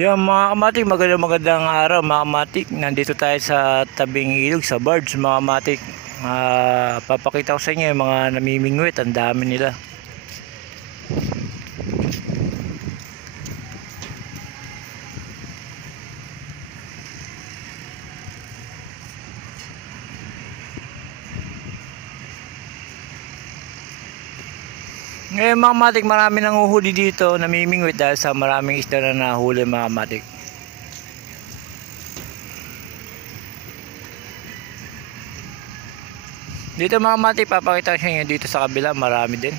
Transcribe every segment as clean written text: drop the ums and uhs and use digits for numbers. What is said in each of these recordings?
Yung mga kamatik, magandang araw mga kamatik. Nandito tayo sa tabing ilog sa Barge mga kamatik. Papakita ko sa inyo yung mga namimingwit, ang dami nila. Ngayon mga kamatik, marami nang uhuli dito, namimingwit dahil sa maraming isda na nahuli mga kamatik. Dito mga kamatik, papakita ko sa inyo dito sa kabila, marami din.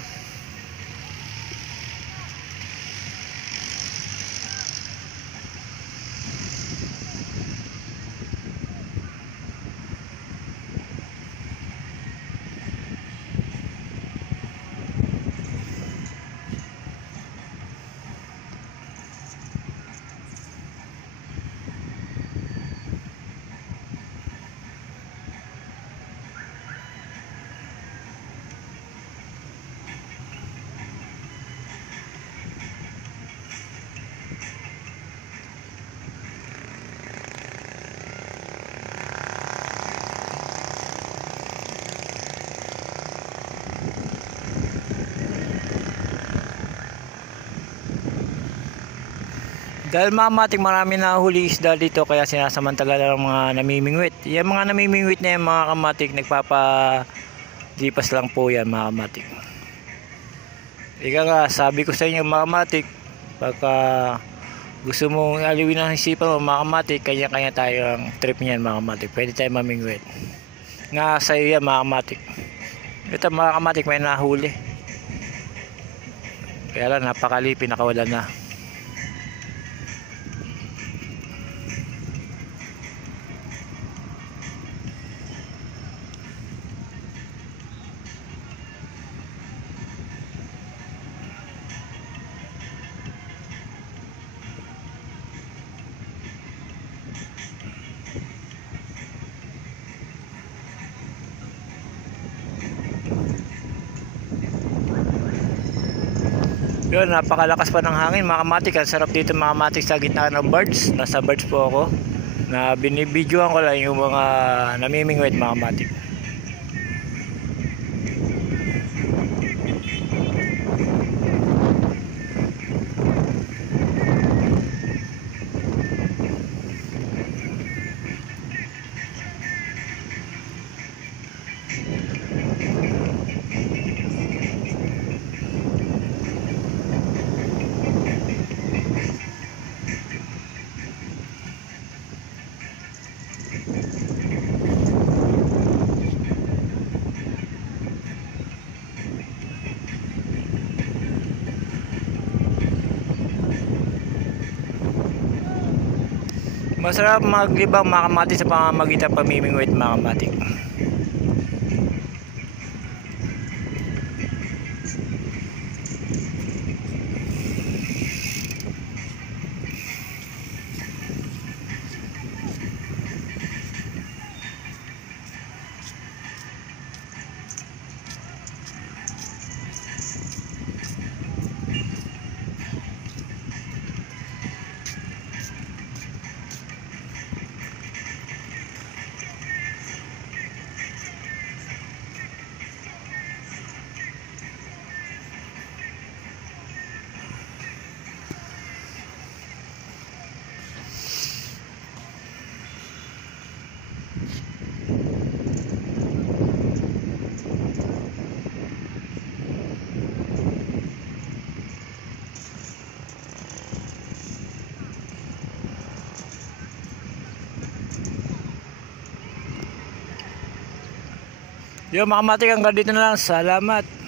Dahil mga kamatik, marami na huli isda dito kaya sinasamantala ng mga namimingwit. Yung mga namimingwit na yung mga kamatik, nagpapalipas lang po yan mga kamatik. Ika nga, sabi ko sa inyo mga kamatik, pagka gusto mong aliwin ang isipan mo mga kamatik, kanya-kanya tayong trip niyan mga kamatik. Pwede tayo mamingwit. Nga sa'yo yan mga kamatik. Ito mga kamatik, may nahuli. Kaya lang napakalipi, nakawala na. Yun, napakalakas pa ng hangin mga kamatik. Ang sarap dito mga kamatik sa gitna ng birds. Nasa birds po ako na binibidyoan ko lang yung mga namimingwit mga kamatik. Masarap maglibang mga kamatik sa pamamagitan pamimingwit mga kamatik. Yo mga kamatik, hanggang dito na lang. Salamat.